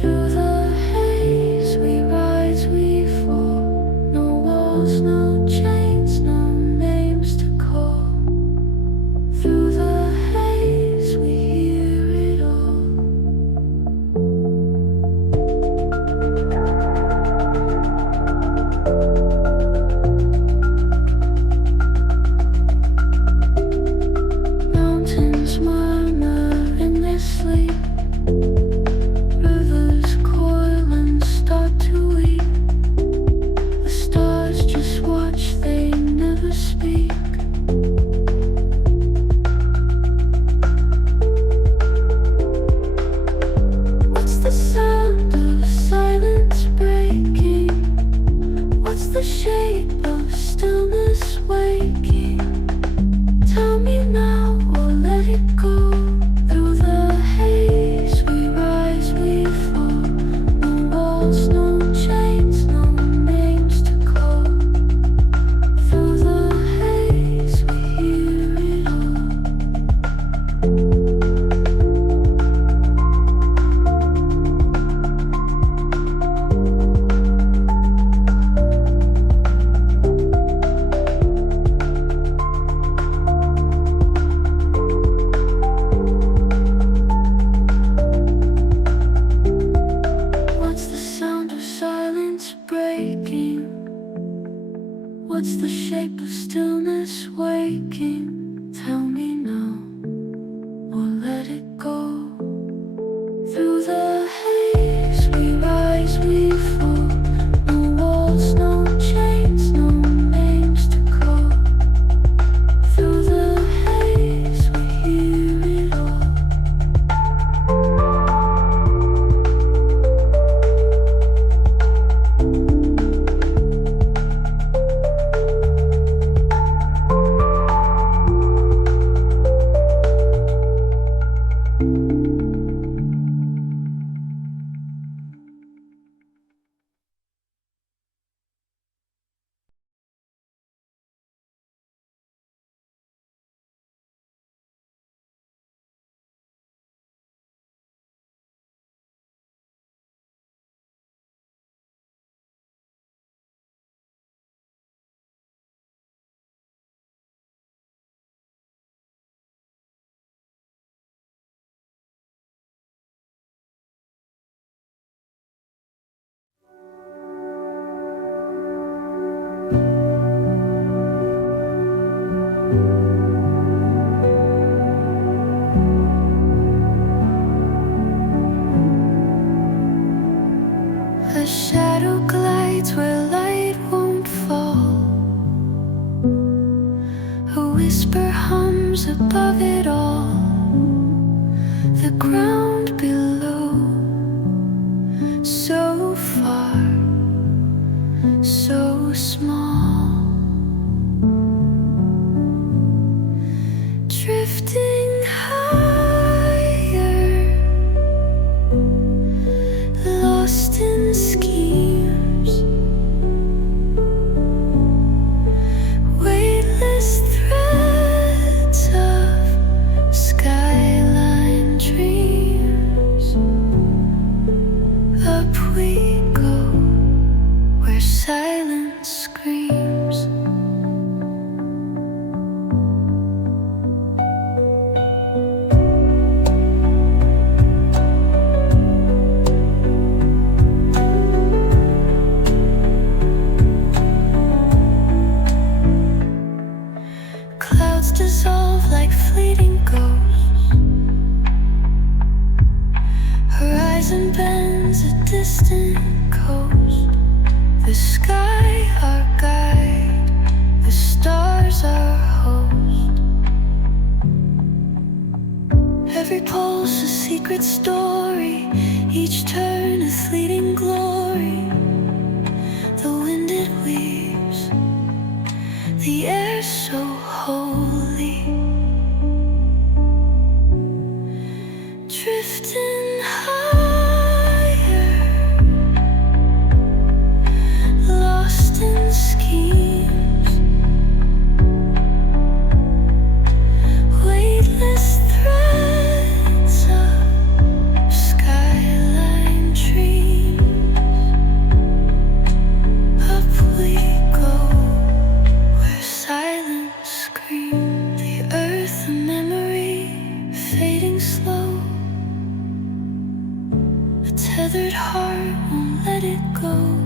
Through the haze we rise, we fall. No walls, no chains, no names to call. Through the haze we hear it all. Mountains murmur in their sleep. Rivers coil and start to weep. The stars just watch, they never speak. What's the sound of silence breaking? What's the shape of stillness waking? Tell me now or let it go. Through the haze we rise, we fall. No walls, no chains, no names to call. Through the haze we hear it all. What's the sound of silence breaking? What's the shape of stillness waking? Tell me now, or let it go. Through the haze we rise, we fall. No walls, no chains, no names to call. Through the haze we hear it all. A shadow glides where light won't fall. A whisper hums above it all. The ground below, so far, so small. Drifting higher, lost in schemes, weightless threads of skyline dreams. Up we go, where silence screams. Clouds dissolve like fleeting ghosts. Horizon bends a distant coast. The sky our guide, the stars our host. Every pulse a secret story, each turn a fleeting glory. The wind it weaves, the air so holy. Drifting higher, lost in schemes, weightless threads of skyline dreams. tethered heart won't let it go.